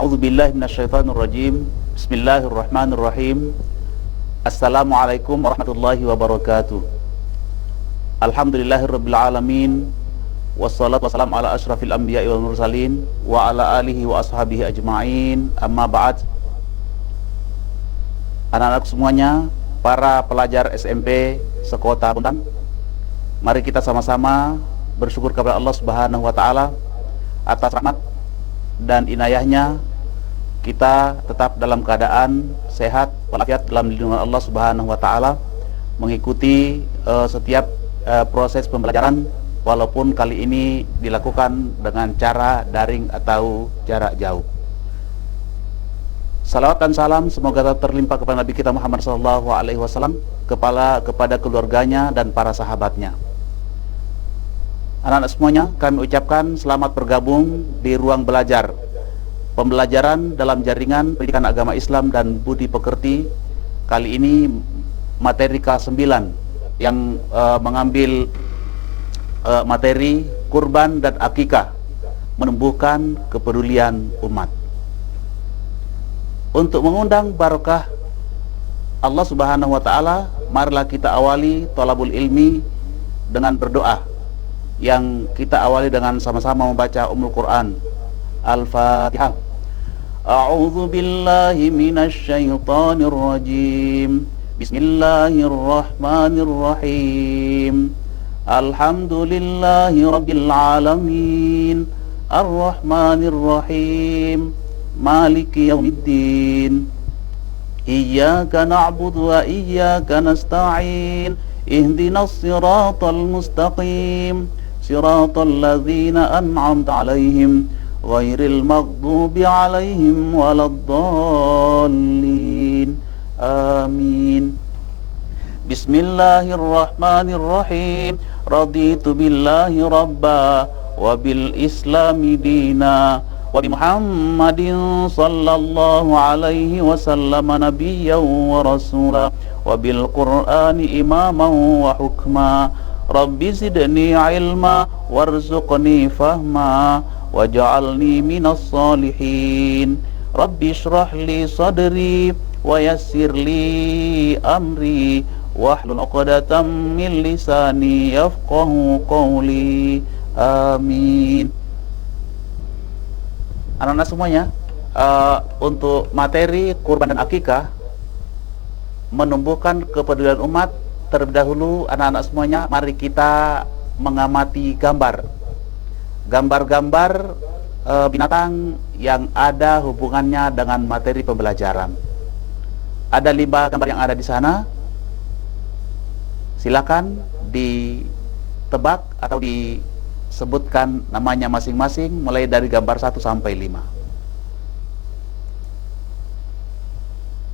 A'udzubillahi minasyaitonirrajim. Bismillahirrahmanirrahim. Assalamualaikum warahmatullahi wabarakatuh. Alhamdulillahirabbil alamin. Wassalatu wassalamu ala asyrafil anbiya'i wal mursalin wa ala alihi wa ashabihi ajma'in. Amma ba'd. Anak-anak semuanya, para pelajar SMP sekota Bontang, mari kita sama-sama bersyukur kepada Allah Subhanahu wa taala atas rahmat dan inayahnya kita tetap dalam keadaan sehat walafiat dalam lindungan Allah Subhanahu wa taala, mengikuti setiap proses pembelajaran walaupun kali ini dilakukan dengan cara daring atau jarak jauh. Salawat dan salam semoga terlimpah kepada Nabi kita Muhammad SAW, kepada keluarganya dan para sahabatnya. Anak-anak semuanya, kami ucapkan selamat bergabung di ruang belajar pembelajaran dalam jaringan pendidikan agama Islam dan budi pekerti. Kali ini materi K9 yang mengambil materi kurban dan akikah, menumbuhkan kepedulian umat. Untuk mengundang barakah Allah Subhanahu wa taala, marilah kita awali thalabul ilmi dengan berdoa yang kita awali dengan sama-sama membaca Ummul Quran. Al-Fatihah. A'udzu billahi minasy syaithanir rajim. Bismillahirrahmanirrahim. Alhamdulillahi rabbil alamin. Ar-Rahmanir Rahim. Maliki yaumiddin. Iyyaka na'budu wa iyyaka nasta'in. Ihdinas siratal mustaqim. Siratal ladzina an'amta 'alaihim ghairil maghdubi 'alaihim waladdallin. Amin. Bismillahirrahmanirrahim. Raditu billahi rabba wa bil islami dina wa bi Muhammadin sallallahu alaihi wasallam nabiyyan wa rasula wa bil Qur'ani imaman wa hukma. Rabbi zidni ilma warzuqni fahma waj'alni minas salihin. Rabbi shrah li sadri wa yassir li amri wahlul 'uqdatam min lisani yafqahu qawli. Amin. Anak-anak semuanya, untuk materi kurban dan akikah, menumbuhkan kepedulian umat, terlebih dahulu anak-anak semuanya, mari kita mengamati gambar-gambar binatang yang ada hubungannya dengan materi pembelajaran. Ada 5 gambar yang ada di sana. Silakan ditebak atau disebutkan namanya masing-masing, mulai dari gambar 1 sampai 5.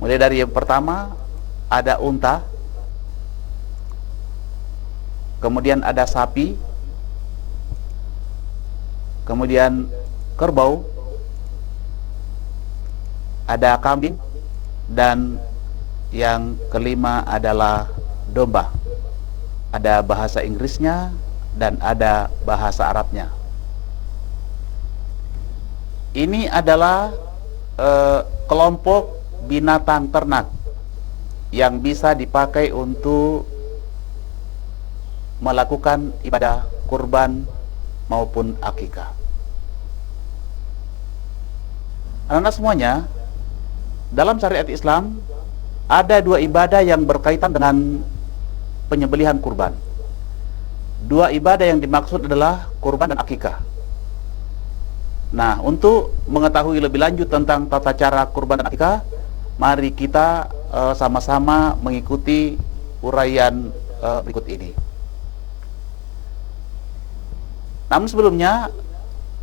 Mulai dari yang pertama, ada unta, kemudian ada sapi, kemudian kerbau, ada kambing, dan yang kelima adalah domba. Ada bahasa Inggrisnya dan ada bahasa Arabnya. Ini adalah kelompok binatang ternak yang bisa dipakai untuk melakukan ibadah kurban maupun akikah. Anak-anak semuanya, dalam syariat Islam ada 2 ibadah yang berkaitan dengan penyembelihan kurban. 2 ibadah yang dimaksud adalah kurban dan akikah. Nah, untuk mengetahui lebih lanjut tentang tata cara kurban dan akikah, mari kita sama-sama mengikuti uraian berikut ini. Namun sebelumnya,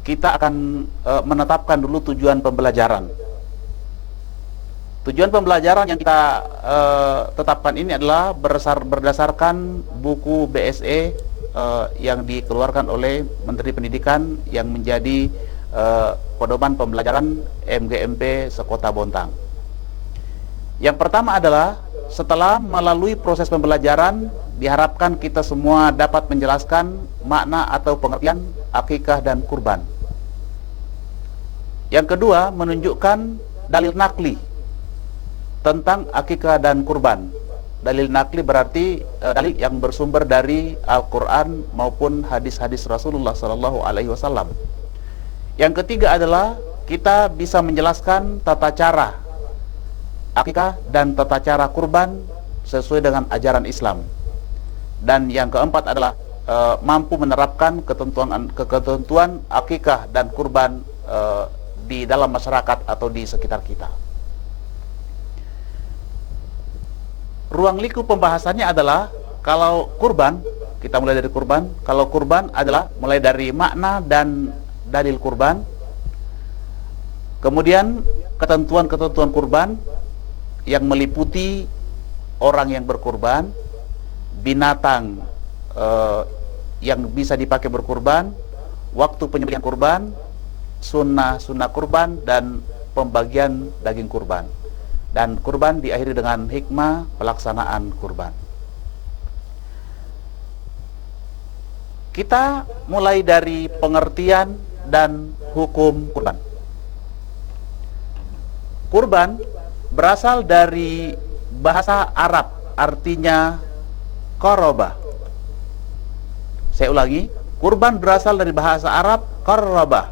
kita akan menetapkan dulu tujuan pembelajaran. Tujuan pembelajaran yang kita tetapkan ini adalah berdasarkan buku BSE yang dikeluarkan oleh Menteri Pendidikan yang menjadi pedoman pembelajaran MGMP Sekota Bontang. Yang pertama adalah setelah melalui proses pembelajaran, diharapkan kita semua dapat menjelaskan makna atau pengertian akikah dan kurban. Yang kedua, menunjukkan dalil nakli tentang akikah dan kurban. Dalil nakli berarti dalil yang bersumber dari Al-Quran maupun hadis-hadis Rasulullah SAW. Yang ketiga adalah kita bisa menjelaskan tata cara akikah dan tata cara kurban sesuai dengan ajaran Islam. Dan yang keempat adalah mampu menerapkan ketentuan akikah dan kurban di dalam masyarakat atau di sekitar kita. Ruang lingkup pembahasannya adalah kalau kurban, kita mulai dari kurban. Kalau kurban adalah mulai dari makna dan dalil kurban, kemudian ketentuan-ketentuan kurban yang meliputi orang yang berkurban, binatang yang bisa dipakai berkurban, waktu penyembelihan kurban, sunnah kurban, dan pembagian daging kurban. Dan kurban diakhiri dengan hikmah pelaksanaan kurban. Kita mulai dari pengertian dan hukum kurban. Kurban berasal dari bahasa Arab, artinya qarabah. Saya ulangi, kurban berasal dari bahasa Arab qarabah,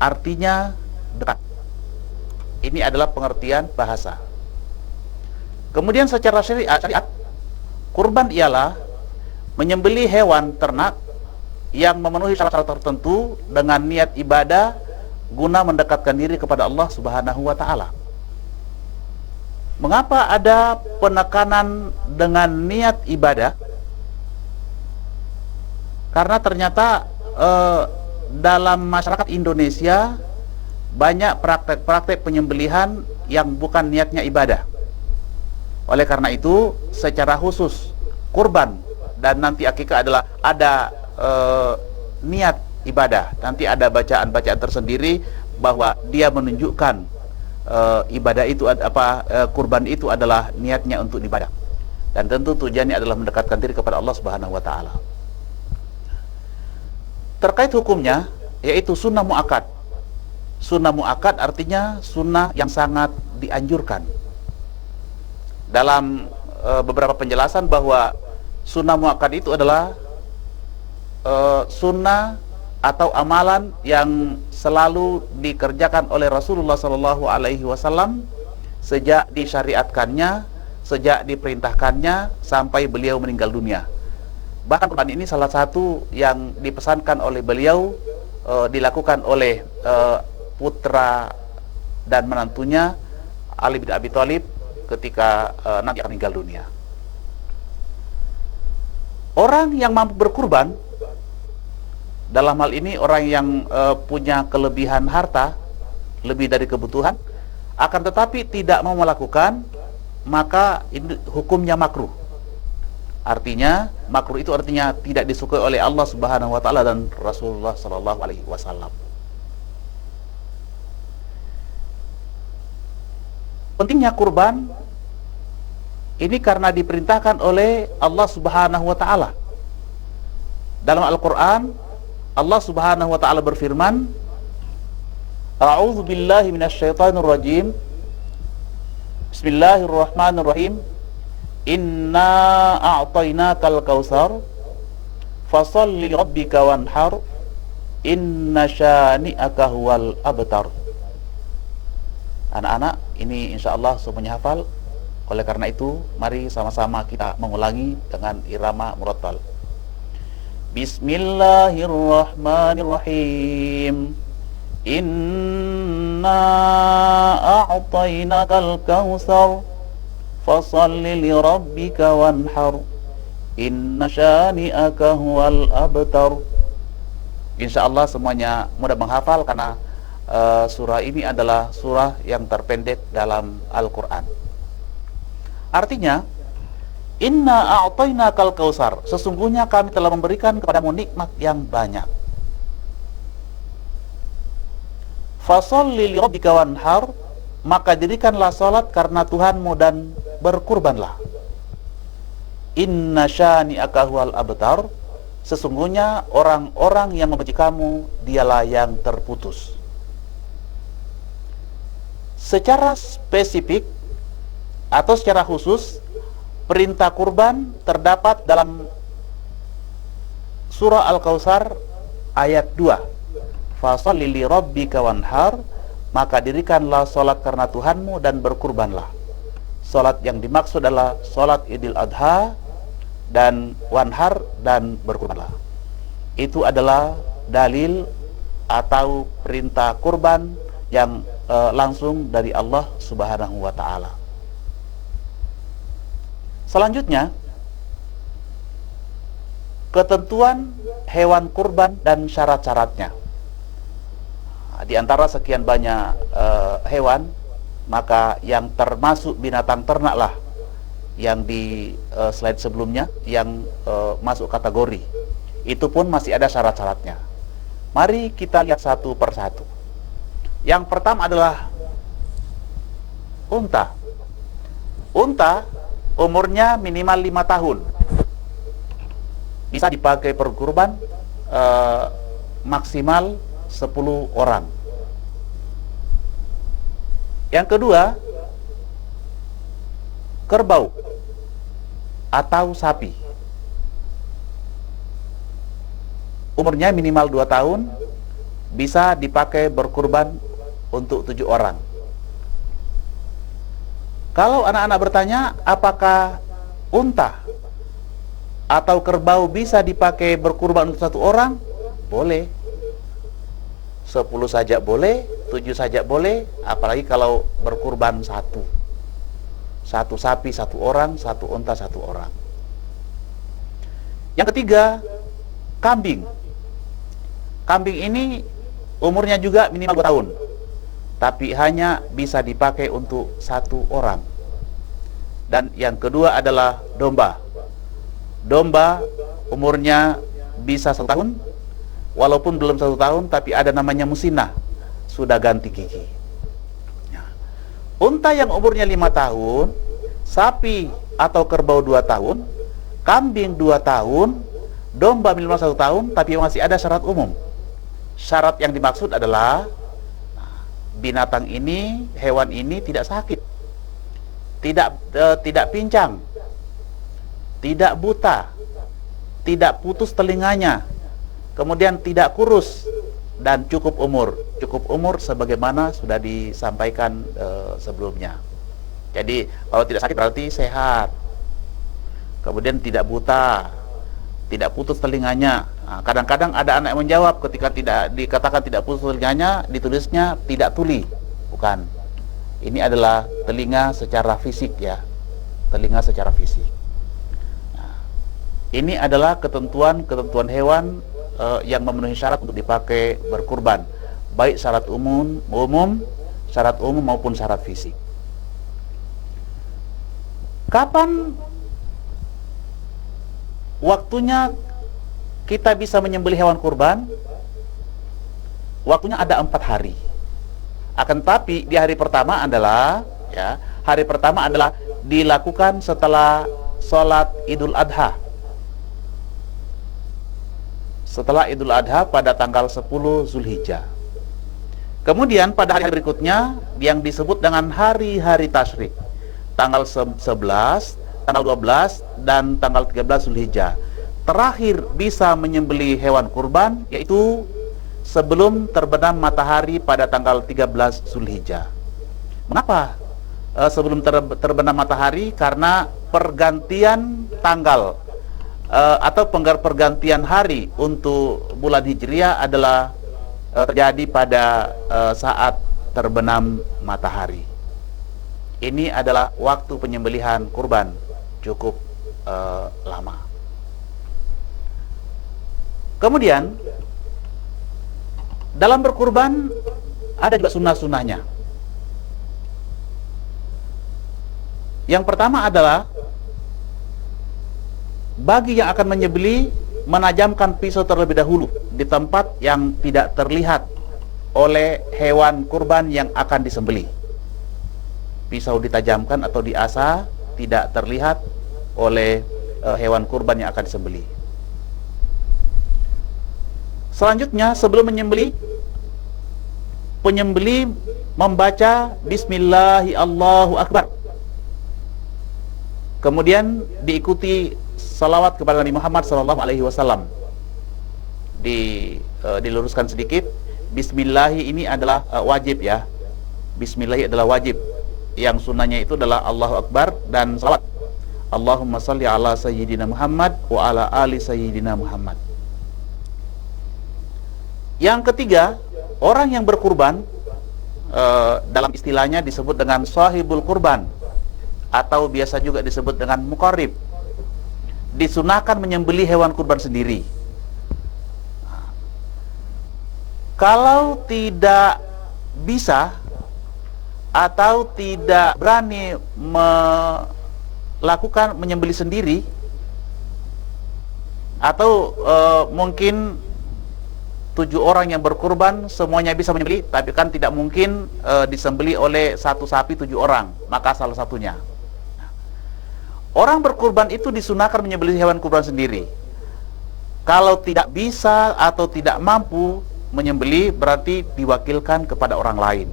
artinya dekat. Ini adalah pengertian bahasa. Kemudian secara syariat, kurban ialah menyembelih hewan ternak yang memenuhi syarat-syarat tertentu dengan niat ibadah guna mendekatkan diri kepada Allah Subhanahu wa taala. Mengapa ada penekanan dengan niat ibadah? Karena ternyata dalam masyarakat Indonesia banyak praktek-praktek penyembelihan yang bukan niatnya ibadah. Oleh karena itu, secara khusus kurban dan nanti akikah adalah ada niat ibadah. Nanti ada bacaan-bacaan tersendiri bahwa dia menunjukkan ibadah itu kurban itu adalah niatnya untuk ibadah. Dan tentu tujuannya adalah mendekatkan diri kepada Allah Subhanahu wa taala. Terkait hukumnya, yaitu sunnah muakkad. Sunnah muakkad artinya sunnah yang sangat dianjurkan. Dalam beberapa penjelasan bahwa sunnah muakkad itu adalah sunnah atau amalan yang selalu dikerjakan oleh Rasulullah SAW sejak disyariatkannya, sejak diperintahkannya sampai beliau meninggal dunia. Bahkan kurban ini salah satu yang dipesankan oleh beliau, dilakukan oleh putra dan menantunya Ali bin Abi Thalib ketika nanti akan meninggal dunia. Orang yang mampu berkurban, dalam hal ini orang yang punya kelebihan harta lebih dari kebutuhan, akan tetapi tidak mau melakukan, maka ini hukumnya makruh. Artinya makruh itu artinya tidak disukai oleh Allah Subhanahu wa taala dan Rasulullah sallallahu alaihi wasallam. Pentingnya kurban ini karena diperintahkan oleh Allah Subhanahu wa taala. Dalam Al-Qur'an Allah Subhanahu wa taala berfirman, A'udzu billahi minasyaitonir rajim. Bismillahirrahmanirrahim. Inna a'tainakal kautsar fasholli lirabbika wanhar inna syani'aka huwal abtar. Anak-anak, ini insyaallah semuanya hafal. Oleh karena itu, mari sama-sama kita mengulangi dengan irama murattal. Bismillahirrahmanirrahim. Inna a'tainakal kautsar fasholli lirabbika wanhar inna syani'aka huwal abtar. Insyaallah semuanya mudah menghafal karena surah ini adalah surah yang terpendek dalam Al-Quran. Artinya, inna a'tainakal kautsar, sesungguhnya kami telah memberikan kepadamu nikmat yang banyak. Fasholli lirabbika wanhar, maka dirikanlah salat karena Tuhanmu dan berkurbanlah. Inna syani'aka huwal abtar, sesungguhnya orang-orang yang membenci kamu dialah yang terputus. Secara spesifik atau secara khusus, perintah kurban terdapat dalam surah Al-Kautsar ayat 2. Fasholli li rabbika wanhar, maka dirikanlah salat karena Tuhanmu dan berkurbanlah. Salat yang dimaksud adalah salat Idul Adha dan wanhar dan berkurbanlah. Itu adalah dalil atau perintah kurban yang langsung dari Allah Subhanahu wa taala. Selanjutnya, ketentuan hewan kurban dan syarat-syaratnya. Di antara sekian banyak hewan, maka yang termasuk binatang ternaklah yang di slide sebelumnya yang masuk kategori. Itu pun masih ada syarat-syaratnya. Mari kita lihat satu persatu. Yang pertama adalah unta. Unta umurnya minimal 5 tahun. Bisa dipakai perkurban maksimal 10 orang. Yang kedua, kerbau atau sapi. Umurnya minimal 2 tahun, bisa dipakai berkurban untuk 7 orang. Kalau anak-anak bertanya, apakah unta atau kerbau bisa dipakai berkurban untuk 1 orang? Boleh. 10 saja boleh, 7 saja boleh, apalagi kalau berkurban 1. 1 sapi 1 orang, 1 unta 1 orang. Yang ketiga, kambing. Kambing ini umurnya juga minimal 2 tahun, tapi hanya bisa dipakai untuk 1 orang. Dan yang kedua adalah domba. Domba umurnya bisa 1 tahun, walaupun belum 1 tahun, tapi ada namanya musinah, sudah ganti gigi. Unta yang umurnya 5 tahun, sapi atau kerbau 2 tahun, kambing 2 tahun, domba minimal 1 tahun, tapi masih ada syarat umum. Syarat yang dimaksud adalah binatang ini, hewan ini tidak sakit, tidak pincang, tidak buta, tidak putus telinganya, kemudian tidak kurus, dan cukup umur. Cukup umur sebagaimana sudah disampaikan sebelumnya. Jadi kalau tidak sakit berarti sehat, kemudian tidak buta, tidak putus telinganya. Kadang-kadang ada anak yang menjawab ketika tidak dikatakan tidak putus telinganya, ditulisnya tidak tuli. Bukan. Ini adalah telinga secara fisik ya. Telinga secara fisik. Nah, ini adalah ketentuan hewan yang memenuhi syarat untuk dipakai berkurban, baik syarat umum, syarat umum maupun syarat fisik. Kapan waktunya kita bisa menyembelih hewan kurban? Waktunya ada 4 hari. Akan tetapi di hari pertama adalah hari pertama adalah dilakukan setelah sholat Idul Adha. Setelah Idul Adha pada tanggal 10 Zulhijjah. Kemudian pada hari berikutnya yang disebut dengan hari-hari tasyrik, tanggal 11, tanggal 12, dan tanggal 13 Zulhijjah. Terakhir bisa menyembelih hewan kurban yaitu sebelum terbenam matahari pada tanggal 13 Zulhijjah. Mengapa sebelum terbenam matahari? Karena pergantian tanggal atau pergantian hari untuk bulan Hijriah adalah terjadi pada saat terbenam matahari. Ini adalah waktu penyembelihan kurban, cukup lama. Kemudian dalam berkurban ada juga sunnah-sunnahnya. Yang pertama adalah bagi yang akan menyembelih, menajamkan pisau terlebih dahulu di tempat yang tidak terlihat oleh hewan kurban yang akan disembelih. Pisau ditajamkan atau diasah tidak terlihat oleh hewan kurban yang akan disembelih. Selanjutnya, sebelum menyembelih, penyembelih membaca Bismillahi Allahu Akbar. Kemudian diikuti salawat kepada Nabi Muhammad SAW. Diluruskan sedikit, Bismillahi ini adalah wajib ya. Bismillahi adalah wajib. Yang sunnahnya itu adalah Allahu Akbar dan salawat. Allahumma salli ala Sayyidina Muhammad wa ala ali Sayyidina Muhammad. Yang ketiga, orang yang berkurban dalam istilahnya disebut dengan sahibul kurban, atau biasa juga disebut dengan muqarrib. Disunahkan menyembelih hewan kurban sendiri. Kalau tidak bisa atau tidak berani melakukan menyembelih sendiri, atau mungkin 7 orang yang berkurban semuanya bisa menyembelih, tapi kan tidak mungkin disembelih oleh satu sapi 7 orang, maka salah satunya. Orang berkurban itu disunahkan menyembelih hewan kurban sendiri. Kalau tidak bisa atau tidak mampu menyembelih, berarti diwakilkan kepada orang lain.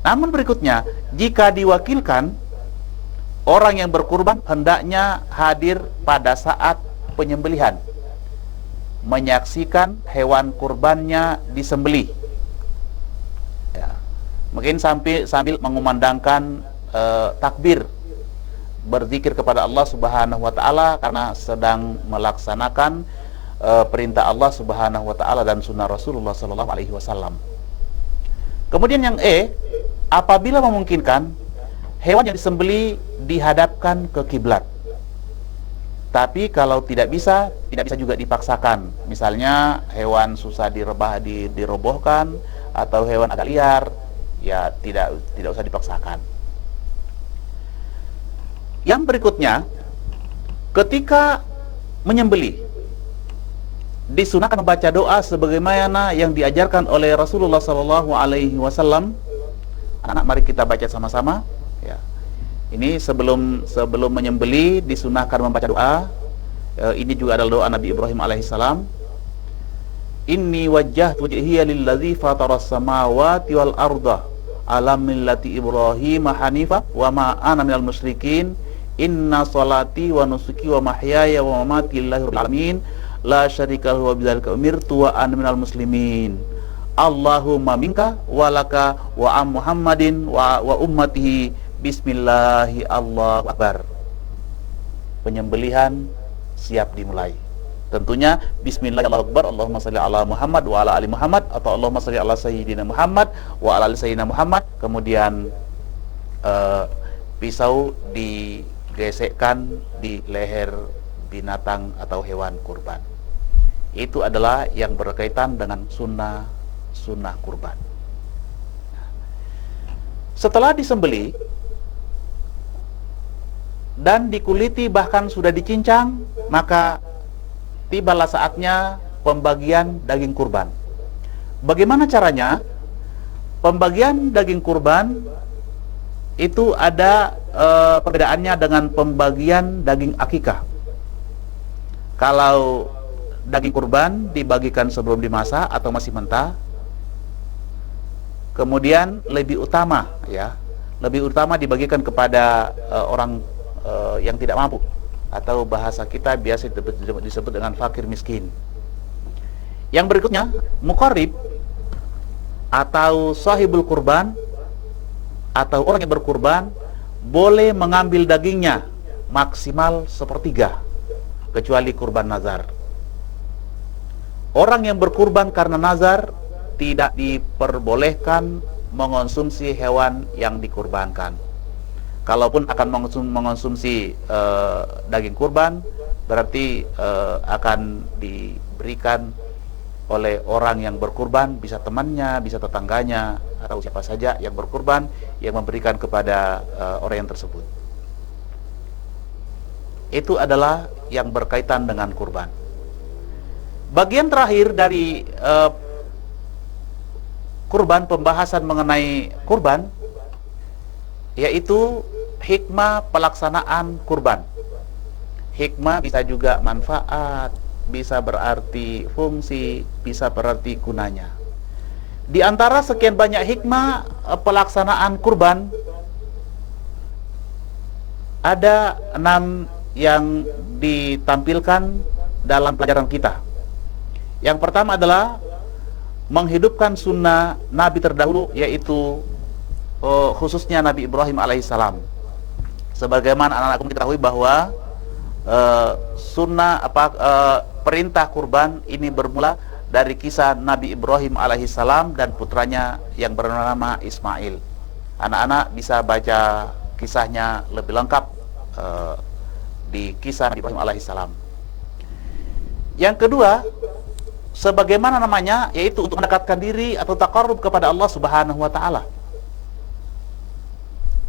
Namun berikutnya, jika diwakilkan, orang yang berkurban hendaknya hadir pada saat penyembelihan, menyaksikan hewan kurbannya disembelih. Ya. Mungkin sambil mengumandangkan takbir, berzikir kepada Allah Subhanahu wa Ta'ala, karena sedang melaksanakan perintah Allah Subhanahu wa Ta'ala dan sunnah Rasulullah Sallallahu Alaihi Wasallam. Kemudian yang apabila memungkinkan, hewan yang disembelih dihadapkan ke kiblat. Tapi kalau tidak bisa juga dipaksakan. Misalnya hewan susah dirobohkan, atau hewan agak liar, ya tidak usah dipaksakan. Yang berikutnya, ketika menyembelih, disunahkan membaca doa sebagaimana yang diajarkan oleh Rasulullah Sallallahu Alaihi Wasallam. Anak, mari kita baca sama-sama. Ya. Ini sebelum menyembelih disunahkan membaca doa. Ini juga adalah doa Nabi Ibrahim alaihissalam. Inni wajjahtu wajhiya lillazi fataras samawati wal arda ala millati Ibrahim hanifa wa ma ana minal musyrikin. Inna salati wa nusuki wa mahyaya wa mamati lillahi rabbil alamin la syarika lahu wa bidzalika umirtu wa ana minal muslimin. Allahumma minka walaka wa am Muhammadin wa ummatihi bismillahi Allahu akbar. Penyembelihan siap dimulai. Tentunya bismillahi Allahu akbar, Allahumma shalli ala Muhammad wa ala ali Muhammad, atau Allahumma shalli ala Sayyidina Muhammad wa ala ali Sayyidina Muhammad. Kemudian pisau digesekkan di leher binatang atau hewan kurban. Itu adalah yang berkaitan dengan sunnah kurban. Setelah disembelih dan dikuliti, bahkan sudah dicincang, maka tibalah saatnya pembagian daging kurban. Bagaimana caranya? Pembagian daging kurban itu ada perbedaannya dengan pembagian daging akikah. Kalau daging kurban dibagikan sebelum dimasak atau masih mentah, kemudian lebih utama dibagikan kepada orang yang tidak mampu, atau bahasa kita biasa disebut dengan fakir miskin. Yang berikutnya, muqarrib atau sahibul kurban, atau orang yang berkurban, boleh mengambil dagingnya maksimal 1/3, kecuali kurban nazar. Orang yang berkurban karena nazar tidak diperbolehkan mengonsumsi hewan yang dikurbankan. Kalaupun akan mengonsumsi daging kurban, berarti akan diberikan oleh orang yang berkurban, bisa temannya, bisa tetangganya, atau siapa saja yang berkurban yang memberikan kepada orang yang tersebut. Itu adalah yang berkaitan dengan kurban. Bagian terakhir dari kurban, pembahasan mengenai kurban, yaitu hikmah pelaksanaan kurban. Hikmah bisa juga manfaat, bisa berarti fungsi, bisa berarti gunanya. Di antara sekian banyak hikmah pelaksanaan kurban, ada 6 yang ditampilkan dalam pelajaran kita. Yang pertama adalah menghidupkan sunnah Nabi terdahulu, yaitu khususnya Nabi Ibrahim alaihissalam. Sebagaimana anak-anakku diketahui bahwa perintah kurban ini bermula dari kisah Nabi Ibrahim alaihissalam dan putranya yang bernama Ismail. Anak-anak bisa baca kisahnya lebih lengkap di kisah Nabi Ibrahim alaihissalam. Yang kedua, sebagaimana namanya, yaitu untuk mendekatkan diri atau taqarrub kepada Allah Subhanahu wa taala.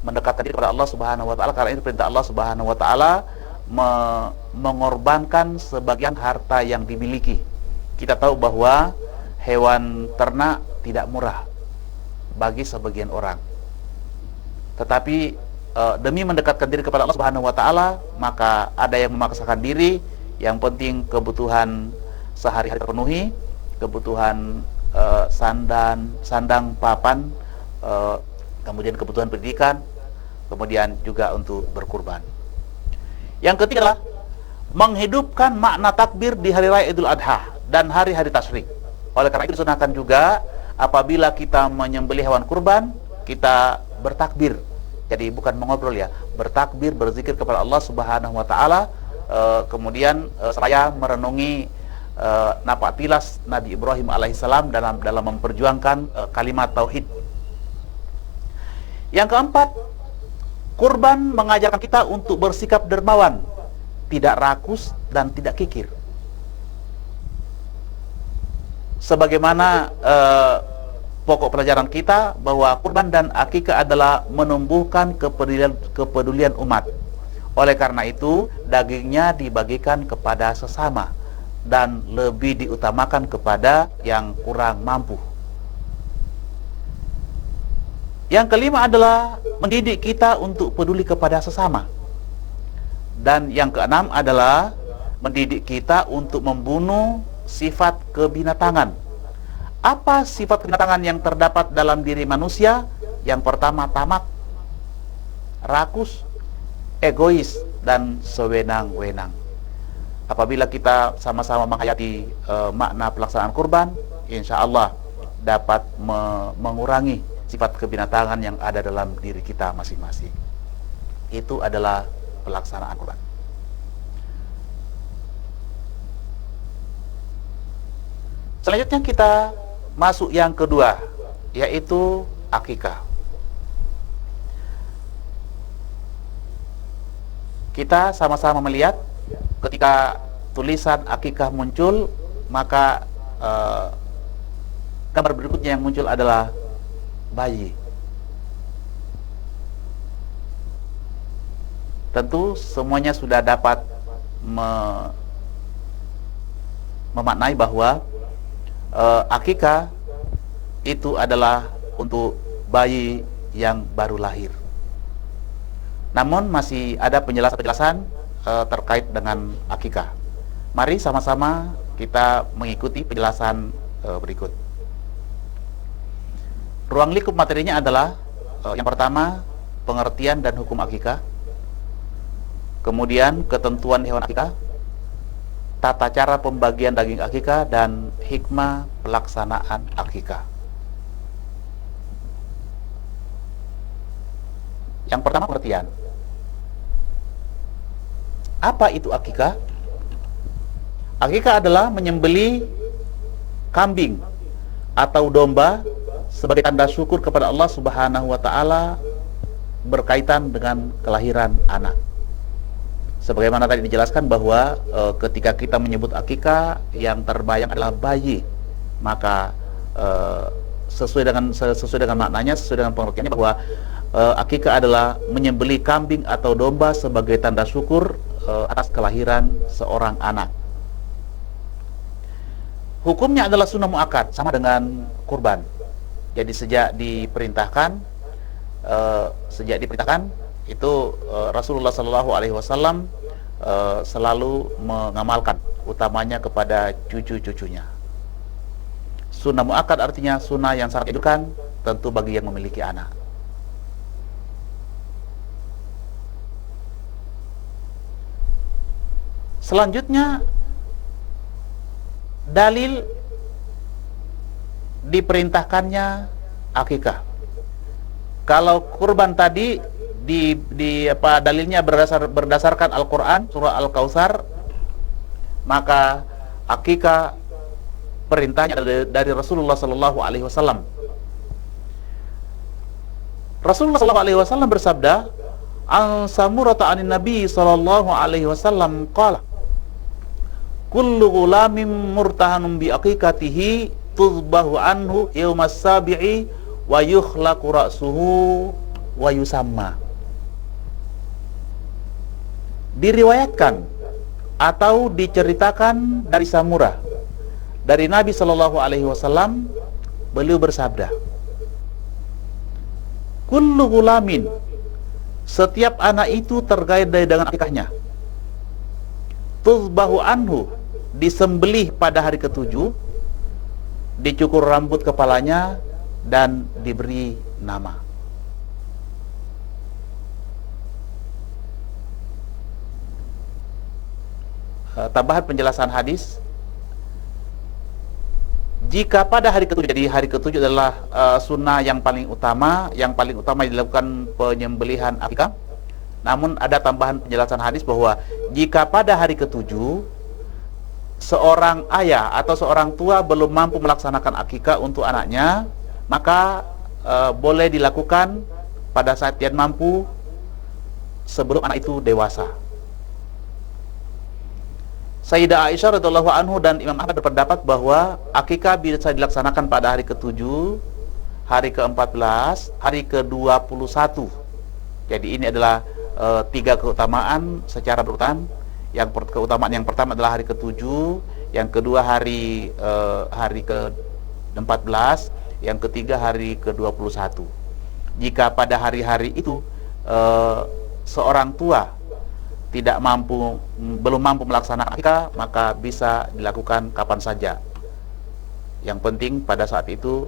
Mendekatkan diri kepada Allah Subhanahu wa taala karena ini perintah Allah Subhanahu wa taala mengorbankan sebagian harta yang dimiliki. Kita tahu bahwa hewan ternak tidak murah bagi sebagian orang. Tetapi demi mendekatkan diri kepada Allah Subhanahu wa taala, maka ada yang memaksakan diri, yang penting kebutuhan sehari-hari terpenuhi, kebutuhan sandang, papan, kemudian kebutuhan pendidikan, kemudian juga untuk berkurban. Yang ketiga adalah menghidupkan makna takbir di hari raya Idul Adha dan hari-hari tasyrik. Oleh karena itu disunahkan juga apabila kita menyembelih hewan kurban, kita bertakbir. Jadi bukan mengobrol ya, bertakbir, berzikir kepada Allah Subhanahu wa taala, kemudian saya merenungi napak tilas Nabi Ibrahim alaihissalam dalam memperjuangkan kalimat tauhid. Yang keempat, kurban mengajarkan kita untuk bersikap dermawan, tidak rakus dan tidak kikir. Sebagaimana pokok pelajaran kita bahwa kurban dan akikah adalah menumbuhkan kepedulian umat. Oleh karena itu, dagingnya dibagikan kepada sesama dan lebih diutamakan kepada yang kurang mampu. Yang kelima adalah mendidik kita untuk peduli kepada sesama. Dan yang keenam adalah mendidik kita untuk membunuh sifat kebinatangan. Apa sifat kebinatangan yang terdapat dalam diri manusia? Yang pertama, tamak, rakus, egois, dan sewenang-wenang. Apabila kita sama-sama menghayati makna pelaksanaan kurban, insya Allah dapat mengurangi sifat kebinatangan yang ada dalam diri kita masing-masing. Itu adalah pelaksanaan kurban. Selanjutnya kita masuk yang kedua, yaitu akikah. Kita sama-sama melihat ketika tulisan akikah muncul, maka gambar berikutnya yang muncul adalah bayi. Tentu semuanya sudah dapat memaknai bahwa akikah itu adalah untuk bayi yang baru lahir. Namun masih ada penjelasan terkait dengan akikah. Mari sama-sama kita mengikuti penjelasan berikut. Ruang lingkup materinya adalah yang pertama, pengertian dan hukum akikah. Kemudian ketentuan hewan akikah, tata cara pembagian daging akikah, dan hikmah pelaksanaan akikah. Yang pertama, pengertian. Apa itu akikah? Akikah adalah menyembelih kambing atau domba sebagai tanda syukur kepada Allah Subhanahu wa taala berkaitan dengan kelahiran anak. Sebagaimana tadi dijelaskan bahwa ketika kita menyebut akikah, yang terbayang adalah bayi, maka sesuai dengan maknanya, sesuai dengan pengertiannya, bahwa akikah adalah menyembelih kambing atau domba sebagai tanda syukur atas kelahiran seorang anak. Hukumnya adalah sunnah muakkad, sama dengan kurban. Jadi sejak diperintahkan itu Rasulullah SAW selalu mengamalkan, utamanya kepada cucu-cucunya. Sunnah muakkad artinya sunnah yang sangat dianjurkan, tentu bagi yang memiliki anak. Selanjutnya, dalil diperintahkannya akikah. Kalau kurban tadi dalilnya berdasarkan Al-Qur'an surah Al-Kautsar, maka akikah perintahnya dari Rasulullah sallallahu alaihi wasallam. Rasulullah sallallahu alaihi wasallam bersabda, "An Samurata anin Nabi sallallahu alaihi wasallam qala, kullu ghulamin murtahanun bi aqiqatihi tuzbahu anhu yaumas sabi'i wa yukhlaqu ra'suhu wa yusamma." Diriwayatkan atau diceritakan dari Samurah dari Nabi Shallallahu Alaihi Wasallam, beliau bersabda, kullu ghulamin, setiap anak itu terkait dengan akikahnya, tuzbahu anhu, disembelih pada hari ketujuh, dicukur rambut kepalanya dan diberi nama. Tambahan penjelasan hadis, jika pada hari ketujuh, jadi hari ketujuh adalah sunnah yang paling utama dilakukan penyembelihan akikah. Namun ada tambahan penjelasan hadis bahwa jika pada hari ketujuh seorang ayah atau seorang tua belum mampu melaksanakan akikah untuk anaknya, maka boleh dilakukan pada saat dia mampu sebelum anak itu dewasa. Sayyidah Aisyah radhiyallahu anhu dan Imam Ahmad berpendapat bahwa akikah bisa dilaksanakan pada hari ke-7, hari ke-14, hari ke-21. Jadi ini adalah 3 keutamaan secara berurutan. Keutamaan yang pertama adalah hari ke-7, yang kedua hari ke-14, yang ketiga hari ke-21. Jika pada hari-hari itu seorang tua belum mampu melaksanakan akikah, maka bisa dilakukan kapan saja. Yang penting pada saat itu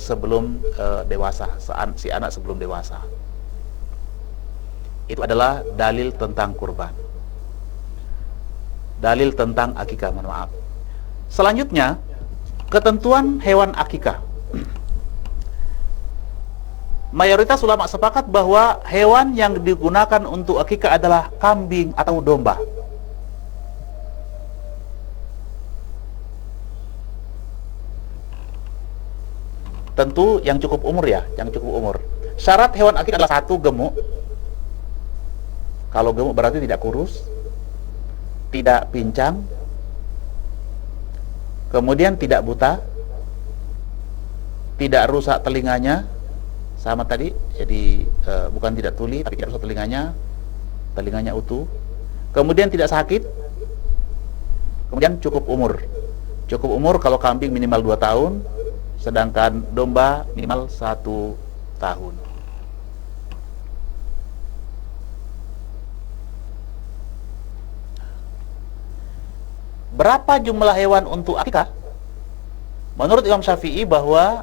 sebelum dewasa, si anak sebelum dewasa. Itu adalah dalil tentang kurban. Dalil tentang akikah, mohon maaf. Selanjutnya, ketentuan hewan akikah. Mayoritas ulama sepakat bahwa hewan yang digunakan untuk akikah adalah kambing atau domba. Tentu yang cukup umur ya, yang cukup umur. Syarat hewan akikah adalah 1, gemuk. Kalau gemuk berarti tidak kurus, tidak pincang, kemudian tidak buta, tidak rusak telinganya, sama tadi, jadi bukan tidak tuli, tapi tidak rusak telinganya utuh. Kemudian tidak sakit. Kemudian cukup umur. Cukup umur kalau kambing minimal 2 tahun, sedangkan domba minimal 1 tahun. Berapa jumlah hewan untuk akikah? Menurut Imam Syafi'i bahwa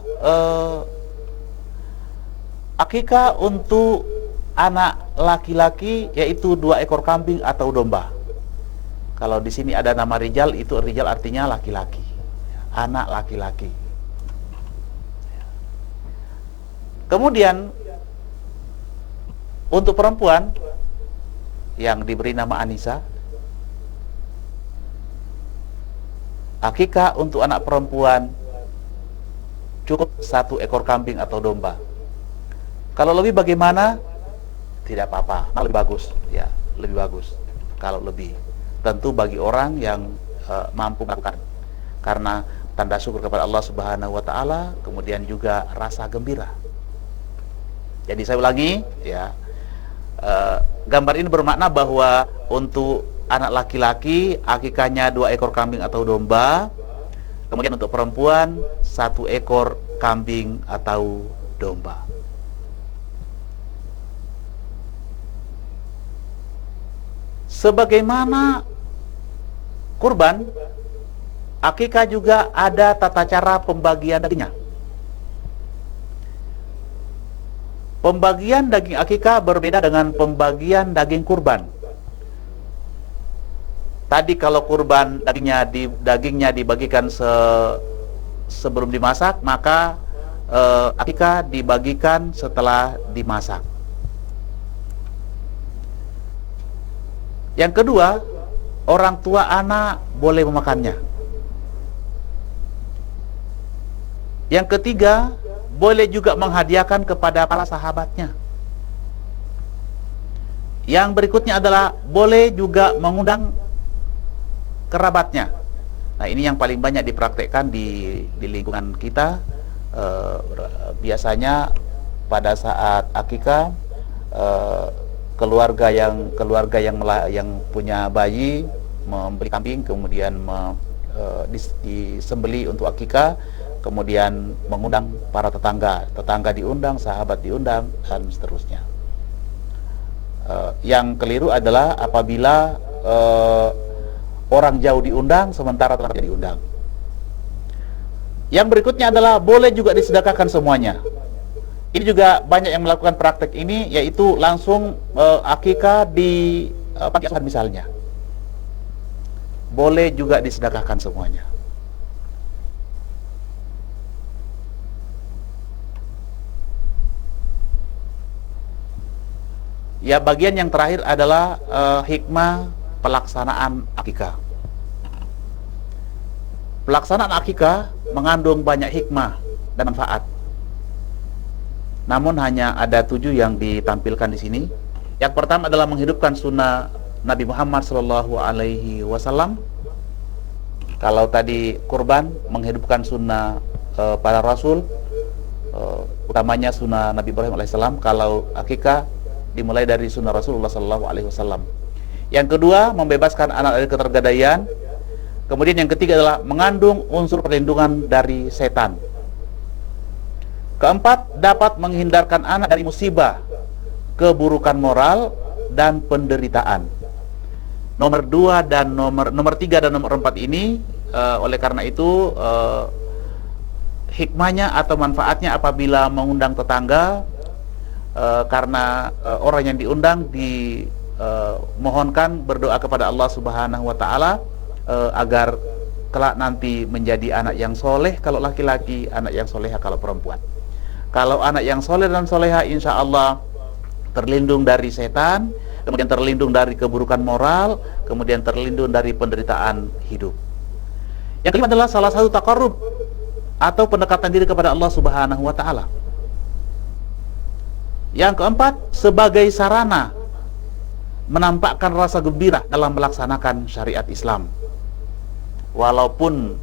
akikah untuk anak laki-laki yaitu 2 ekor kambing atau domba. Kalau di sini ada nama rijal, itu rijal artinya laki-laki, anak laki-laki. Kemudian untuk perempuan yang diberi nama Anissa, akikah untuk anak perempuan cukup 1 ekor kambing atau domba. Kalau lebih bagaimana? Tidak apa-apa, lebih bagus ya, lebih bagus kalau lebih. Tentu bagi orang yang mampu melakukan, karena tanda syukur kepada Allah Subhanahu wa taala, kemudian juga rasa gembira. Jadi saya ulangi ya, gambar ini bermakna bahwa untuk anak laki-laki akikahnya 2 ekor kambing atau domba, kemudian untuk perempuan 1 ekor kambing atau domba. Sebagaimana kurban, akikah juga ada tata cara pembagian dagingnya. Pembagian daging akikah berbeda dengan pembagian daging kurban. Tadi kalau kurban dagingnya dibagikan sebelum dimasak, maka akikah dibagikan setelah dimasak. Yang kedua, orang tua anak boleh memakannya. Yang ketiga, boleh juga menghadiahkan kepada para sahabatnya. Yang berikutnya adalah boleh juga mengundang kerabatnya. Nah, ini yang paling banyak dipraktekkan di lingkungan kita. Biasanya pada saat akikah, keluarga yang punya bayi membeli kambing, kemudian disembeli untuk akikah, kemudian mengundang para tetangga diundang, sahabat diundang, dan seterusnya. Yang keliru adalah apabila orang jauh diundang sementara tetangga diundang. Yang berikutnya adalah boleh juga disedekahkan semuanya. Ini juga banyak yang melakukan praktek ini, yaitu langsung akikah di panti asuhan misalnya. Boleh juga disedekahkan semuanya. Ya, bagian yang terakhir adalah hikmah pelaksanaan akikah. Pelaksanaan akikah mengandung banyak hikmah dan manfaat. Namun hanya ada 7 yang ditampilkan di sini. Yang pertama adalah menghidupkan sunnah Nabi Muhammad SAW. Kalau tadi kurban, menghidupkan sunnah para rasul, utamanya sunnah Nabi Ibrahim alaihissalam. Kalau akikah dimulai dari sunnah Rasulullah SAW. Yang kedua, membebaskan anak dari ketergadaian. Kemudian yang ketiga adalah mengandung unsur perlindungan dari setan. Keempat, dapat menghindarkan anak dari musibah, keburukan moral, dan penderitaan. Nomor 3 dan nomor 4 ini, oleh karena itu hikmahnya atau manfaatnya apabila mengundang tetangga, karena orang yang diundang dimohonkan berdoa kepada Allah Subhanahu wa Ta'ala agar kelak nanti menjadi anak yang soleh kalau laki-laki, anak yang soleha kalau perempuan. Kalau anak yang soleh dan soleha, insya Allah terlindung dari setan, kemudian terlindung dari keburukan moral, kemudian terlindung dari penderitaan hidup. Yang kelima adalah salah satu taqarrub atau pendekatan diri kepada Allah Subhanahu wa Ta'ala. Yang keempat, sebagai sarana menampakkan rasa gembira dalam melaksanakan syariat Islam. Walaupun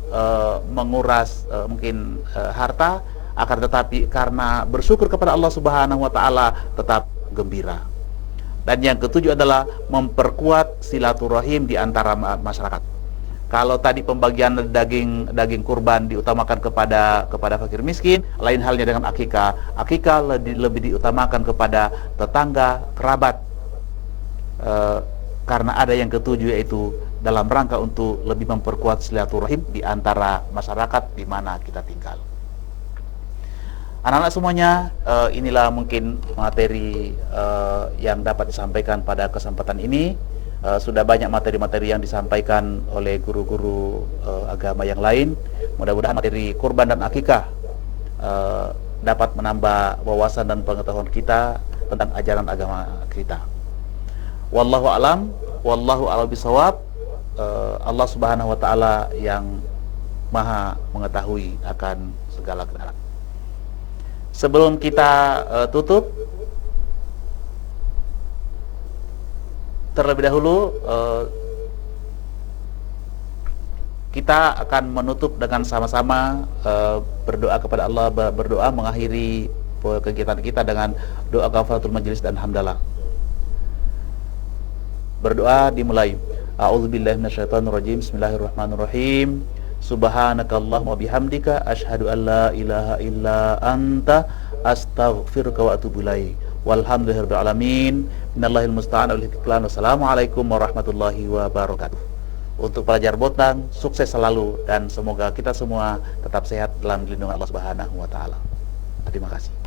menguras mungkin harta, akan tetapi karena bersyukur kepada Allah Subhanahu wa Ta'ala tetap gembira. Dan yang ketujuh adalah memperkuat silaturahim di antara masyarakat. Kalau tadi pembagian daging kurban diutamakan kepada fakir miskin, lain halnya dengan akikah. Akikah lebih diutamakan kepada tetangga, kerabat. Karena ada yang ketujuh, yaitu dalam rangka untuk lebih memperkuat silaturahim di antara masyarakat di mana kita tinggal. Anak-anak semuanya, inilah mungkin materi yang dapat disampaikan pada kesempatan ini. Sudah banyak materi-materi yang disampaikan oleh guru-guru agama yang lain. Mudah-mudahan materi kurban dan akikah dapat menambah wawasan dan pengetahuan kita tentang ajaran agama kita. Wallahu a'lam, wallahu a'lam bishawab. Allah Subhanahu wa Ta'ala yang Maha mengetahui akan segala kebenaran. Sebelum kita tutup, terlebih dahulu kita akan menutup dengan sama-sama berdoa kepada Allah, berdoa mengakhiri kegiatan kita dengan doa kafaratul majelis dan hamdalah. Berdoa dimulai. A'udzubillahi minasyaitonirrajim. Bismillahirrahmanirrahim. Subhanakallahumma bihamdika asyhadu an la ilaha illa anta astaghfiruka wa atubu ilaik. Walhamdulillahirabbil alamin. Minallahil musta'an wal istiqlal. Wassalamualaikum warahmatullahi wabarakatuh. Untuk pelajar Bontang, sukses selalu dan semoga kita semua tetap sehat dalam lindungan Allah Subhanahu wa taala. Terima kasih.